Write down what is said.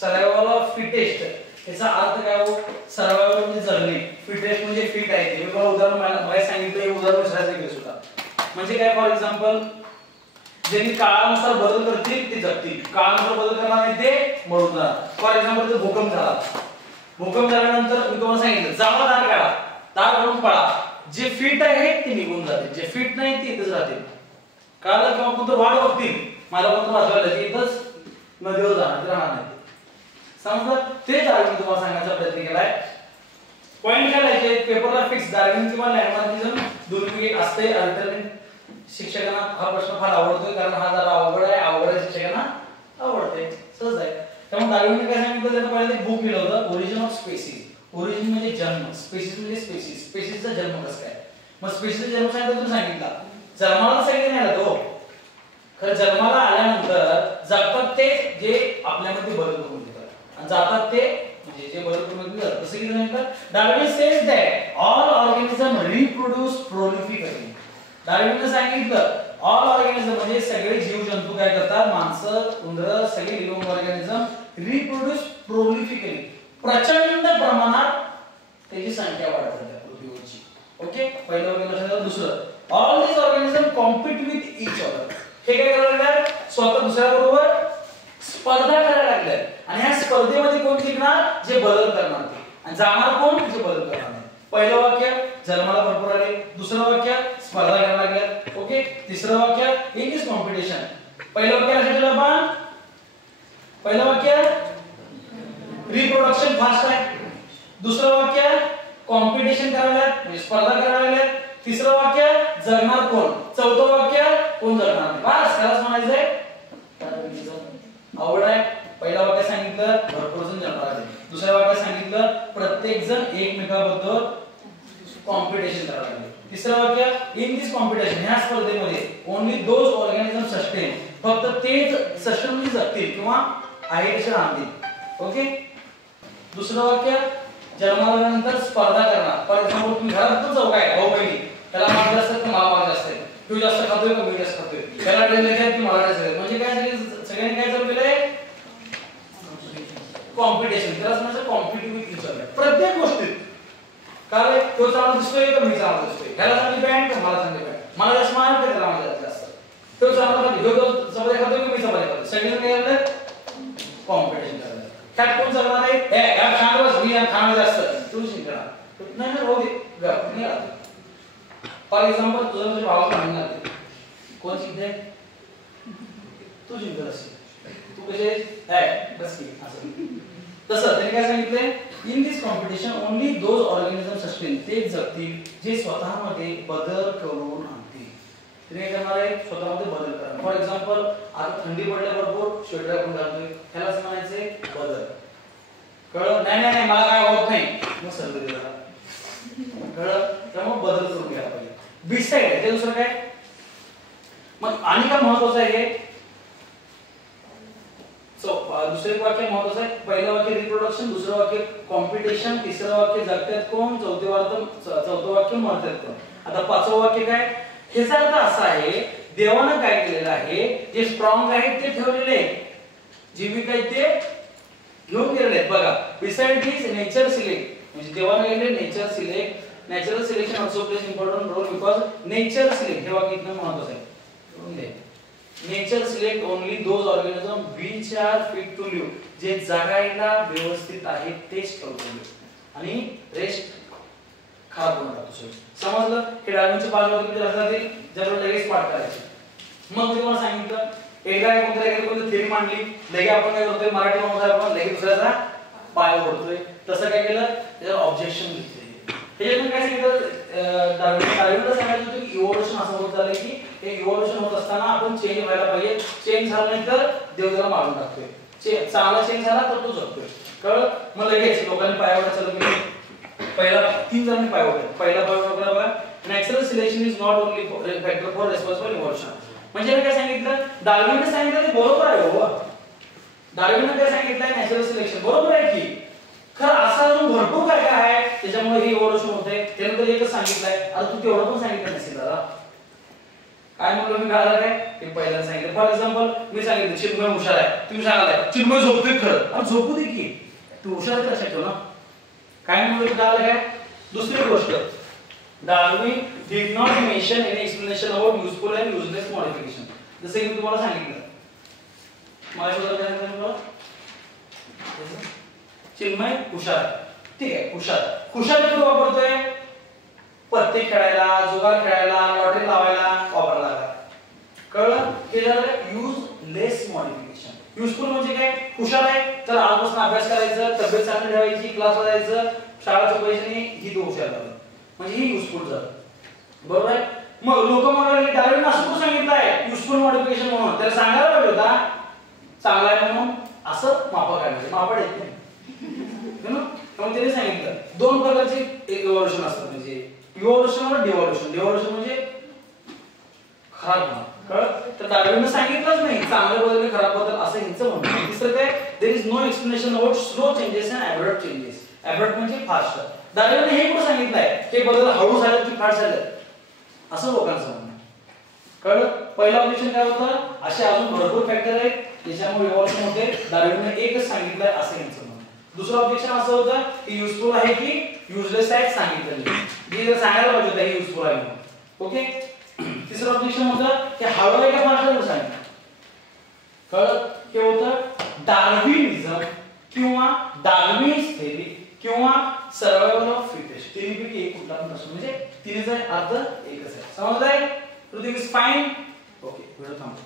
Survival of fittest, याचा अर्थ काय हो? सर्वायवल म्हणजे जगणे, फिटेस्ट म्हणजे फिट आहे ते. मी तुम्हाला उदाहरण मला सांगितलं, हे उदाहरण विचारायचं गेलं सुद्धा. म्हणजे काय, फॉर एक्झाम्पल ज्यांनी काळानुसार बदल करतील ते जगतील, काळानुसार बदल करणार नाही ते मरून जाणार. फॉर एक्झाम्पल जर भूकंप झाला, भूकंप झाल्यानंतर मी तुम्हाला सांगितलं जावा दार काढा, दार काढून पळा, जे फिट आहे ते निघून जाते, जे फिट नाही ते इथेच राहतील. कळलं? किंवा कोणतं वाट बघतील, मला कोणतं वाचवायला ते इथंच नदीवर जाणार, ते राहणार नाही. समजलं? तेच डार्विन तुम्हाला सांगण्याचा प्रयत्न केलाय. पॉइंट काय लिहायचे पेपरला फिक्स, डार्विन किंवा लँडमार्किझम दोन्ही एक असते. अल्टरनेट शिक्षकांना हा प्रश्न फार आवडतोय, कारण हा जरा अवघड आहे, अवघड आहे, शिक्षकांना आवडते, सहज आहे. त्यामुळे डार्विनने काय सांगितलं, त्यानं पहिल्यांदा एक बुक लिहिलं होतं, ओरिजिन ऑफ स्पेसिस. ओरिजिन म्हणजे जन्म, स्पेसिस म्हणजे स्पेसिस, स्पेसिसचा जन्म कसं काय. मग स्पेसिसचा जन्म सांगितला, जन्माला सांगितलं नाही तो, खरं जन्माला आल्यानंतर जगतात ते जे आपल्यामध्ये बदल करून देतात आणि जातात ते म्हणजे जे बदल करून देतात. जसं की नंतर Darwin says that all organism reproduce prolifically. डार्विनने सांगितलं ऑल ऑर्गॅनिझम म्हणजे सगळे जीवजंतू काय करतात, माणसं, उंदरं, सगळे लिव्हिंग ऑर्गॅनिझम रिप्रोड्यूस प्रोलिफिकली, प्रचंड प्रमाणात त्याची संख्या वाढत जाते पृथ्वीवरची. ओके, पहिलं ऑर्गॅनिझम. दुसरं, all this organism compete with each other. हे काय करायला लागले, स्वतः दुसऱ्याबरोबर स्पर्धा करायला लागले आणि ह्या स्पर्धेमध्ये कोण जिंकणार, जे बदल करणार ते, आणि जाणार कोण, जे बदल करणार नाही. पहिलं वाक्य जन्माला भरपूर आले, दुसरं वाक्य स्पर्धा करायला लागले. ओके, तिसरं वाक्य इन दिस कॉम्पिटिशन. पहिलं वाक्य लक्षात ठेवा आपण, पहिलं वाक्य रिप्रोडक्शन फास्ट आहे, दुसरं वाक्य कॉम्पिटिशन करायला म्हणजे स्पर्धा करायला लागले, तिसरं वाक्य जगणार कोण, चौथं वाक्य कोण जगणार नाही. बस त्यालाच म्हणायचंय आवड आहे. पहिलं वाक्य सांगितलं भरपूर जण जन्माला आले, दुसऱ्या वाक्य सांगितलं प्रत्येक जण एकमेकांबद्दल कॉम्पिटिशन करायला लागले, तिसरं वाक्य इन दिस कॉम्पिटिशन, ह्या स्पर्धेमध्ये ओनली दोज ऑर्गॅनिझम सस्टेन, फक्त तेच सस्टेन म्हणजे जगतील किंवा आहे तसे राहतील. ओके, दुसरं वाक्य जन्माला आल्यानंतर स्पर्धा करणार. फॉर एक्झाम्पल तुम्ही घरात पण चौघ आहे, भाऊ बहिणी, त्याला मार्क जास्त आहे, मला मार्क जास्त आहे, तू जास्त खातोय का मी जास्त खातोय, त्याला ड्रेस द्यायचे की मला ड्रेस द्यायचे, म्हणजे काय सगळ्यांनी काय चालू केलंय, कॉम्पिटिशन. त्याला म्हणजे कॉम्पिटिटिव्ह विथ ईच अदर प्रत्येक गोष्टीत. काय तो चांगला दिसतोय का मी चांगला दिसतोय, ह्याला चांगली पॅन्ट का मला चांगली पॅन्ट, मला जास्त मार्क का त्याला मला जास्त, तो चांगला खातोय, ह्यो चपाती खातोय की मी चपाती खातोय, सगळेजण काय करतात, कॉम्पिटिशन करतात. त्यात कोण जगणार आहे, हे या खाणार बस, मी या खाणार जास्त, तू शिकणार नाही ना, राहू दे नाही राहत. फॉर एक्झाम्पल तुझं तुझ्या भावाला म्हणणार कोण शिकते, तू जिंकत असेल, तू कसे आहे बस की असं. तसं त्यांनी काय सांगितलंय, in this competition only those organism sustain, ते जगतील जे स्वतःमध्ये बदल करून आणतील. ते काय करणार आहे, स्वतःमध्ये बदल करणार. फॉर एक्झाम्पल आता थंडी पडल्या भरपूर स्वेटर आपण घालतोय, त्यालाच म्हणायचे बदल. कळलं? नाही नाही मला काय होत नाही, मग सर्दी दिला. कळलं? त्यामुळे बदल करून घ्यायला पाहिजे. बिसाइड आहे ते दुसरं काय. मग आणि काय महत्वाचं आहे, दुसरे वाक्य महत्वाचं आहे. पहिलं वाक्य रिप्रोडक्शन, दुसरं वाक्य कॉम्पिटिशन, तिसरं वाक्य जगतात कोण, चौथं वाक्य मरतात कोण. आता पाचवं वाक्य काय, ह्याचा अर्थ असा आहे देवानं काय केलेलं आहे, जे स्ट्रॉंग आहेत ते ठेवलेले आहेत, जीविक आहेत ते घेऊन गेलेले आहेत. बघा, बिसाइड दिस नेचर सिलेक्ट, म्हणजे देवानं केलेले nature select, natural selection also plays important role because nature select, हे वाक्य इथं महत्वाचं आहे. Nature select only those organism which are fit to live, जे जगायला व्यवस्थित आहेत तेच ठेवतो आणि रेस्ट खराब होऊन जातो. समजलं? हे डार्विनचे 5 वाक्य किती लक्षात येईल, जर लगेच पाठ करायचे. मग मी तुम्हाला सांगितलं एकदा कोणत्या थेरी मांडली, लगे आपण काय करतोय मराठी भाषा आपण लगे दुसऱ्याचा पाय ओढतोय. तसं काय केलं, त्याच्यावर ऑब्जेक्शन घेतले. त्याच्यातून काय सांगितलं, डार्विनला सांगायचं होतं की इव्होल्यूशन असं होत झालंय की हे इव्होल्यूशन होत असताना आपण चेंज व्हायला पाहिजे, चेंज झालं नाही तर देव त्याला मारून टाकतोय, चांगला चेंज झाला तर तो जगतोय. कळलं? मग लगेच लोकांनी पायावर चालू केली. पहिला 3 जणांनी पाय ओढले. पहिला पाय ओढला बघा, natural selection is not only factor for responsible evolution. म्हणजे काय सांगितलं, डार्विनने सांगितलं ते बरोबर आहे. हो, डार्विनने काय सांगितलंय, नॅचरल सिलेक्शन बरोबर आहे की, खरं असं अजून भरपूर काय काय आहे त्याच्यामुळे हे इव्होल्यूशन होतंय. त्यानंतर एकच सांगितलंय, अरे तू तेवढं पण सांगितलं नसेल दादा. काय म्हणलो मी कळालं काय ते पहिल्यांदा सांगितलं. फॉर एक्झाम्पल मी सांगितलं चिन्मय हुशार आहे, तुम्ही सांगाल चिन्मय झोपतोय खरं, अरे झोपू दे की, तू हुशार लक्षात ठेव ना. काय म्हणलो कळालं काय. दुसरी गोष्ट, Darwin did not mention any explanation about useful and useless modification. जसे मी तुम्हाला सांगितलं मला शोधा काय तुम्हाला चिन्मय हुशार, ठीक आहे हुशार, हुशार कुठे वापरतोय, पत्ते खेळायला, जुगार खेळायला, लॉटरी लावायला वापरला जातो. कळलं. हे झालं युजलेस मॉडिफिकेशन. युजफुल म्हणजे काय, हुशार आहे तर आजपासून अभ्यास करायचं, तब्येत चांगली ठेवायची, क्लासला जायचं, शाळा चुकायची नाही, ही तो हुशार झाला म्हणजे ही युजफुल झालं. बरोबर आहे. मग लोक म्हणाले डार्विन असं कुठं सांगितलं आहे युजफुल मॉडिफिकेशन म्हणून, त्याला सांगायला पाहिजे होता चांगला आहे म्हणून, असं मापा काढायचं, मापा येत नाही ना. त्यामुळे त्याने सांगितलं दोन प्रकारचे इव्हॉल्युशन असतात, म्हणजे इव्हॉल्युशन आणि डिव्हॉल्युशन. डिव्हॉल्युशन म्हणजे खराब होणं. कळलं. तर डार्विनने सांगितलंच नाही चांगले बदल खराब बदल असं हिचं म्हणणं. तिसरं काय, there is no explanation about slow changes and abrupt changes. Abrupt म्हणजे फास्ट. डार्विनने हे कुठं सांगितलंय की बदल हळू झाले की फास्ट झाले, असं लोकांचं म्हणणं. कळलं. पहिला ऑब्जेक्शन काय होतं, असे अजून भरपूर फॅक्टर आहेत त्याच्यामुळे इव्हॉल्युशन होते, डार्विनने एकच सांगितलंय असं यांचं म्हणणं. दुसरं ऑब्जेक्शन असं होतं की युजफुल आहे की युजलेस आहे सांगितलं, जे सांगायला पाहिजे होतं हे युजफुल आहे म्हणून. ओके. तिसरं ऑब्जेक्शन होतं की हळू आहे का फास्ट आहे सांगितलं. कळलं. हे होतं डार्विनिझम किंवा डार्विन्स थेरी किंवा सर्वायवल ऑफ फिटेस्ट. तिन्हीपैकी एक कुठला पण असतो, म्हणजे तिन्हीचा अर्थ एकच आहे. समजलंय. Everything is fine. Okay, video थांबतो.